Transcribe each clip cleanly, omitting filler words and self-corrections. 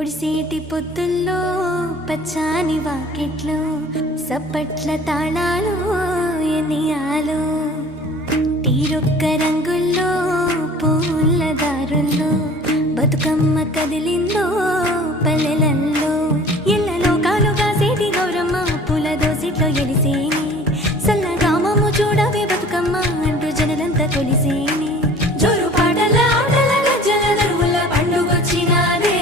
పొడిసేటి పొద్దుల్లో పచ్చాని వాకిట్లో సప్పట్ల తాళాలు ఎనియాలు తీరొక్క రంగుల్లో పూల దారుల్లో బతుకమ్మ కదిలిందో పల్లెలల్లో ఇళ్ళలో కాలుగా సేటి గౌరమ్మ పూల దోసిట్లో ఎలిసేని సల్లగామము చూడవే బతుకమ్మ అంటూ జనలంతా కొలిసేని జోరు పాటల ఆటల గజ్జల దరువుల పండుగొచ్చినాదే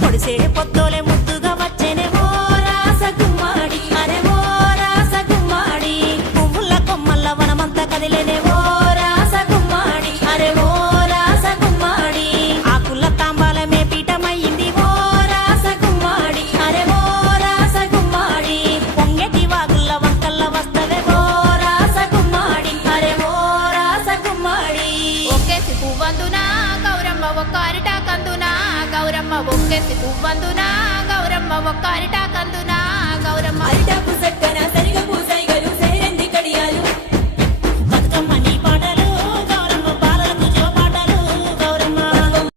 పొడిసే పొత్తోలే ముద్దుగా వచ్చేనే ఓ రాస గుమ్మాడి అరే ఓ రాస గుమ్మాడి పువ్వుల కొమ్మల్ల వనమంతా కదిలేనే ఓ రాస గుమ్మాడి అరే ఓ రాస గుమ్మాడి ఆకుల తాంబాలమే పీఠమయ్యింది ఓ రాస గుమ్మాడి అరే ఓ రాస గుమ్మాడి పొంగెటి వాగుల్ల వంకల్ల వస్తవే ఓ రాస గుమ్మాడి అరే ఓ రాస గుమ్మాడి ఒక్కేసి పువ్వందునా గౌరమ్మ ఒక్క అరిటా కందునా గౌరమ్మ ఒక్కేసి పువ్వందునా గౌరమ్మ ఒక్క అరిటా కందునా గౌరమ్మ అరిటాకు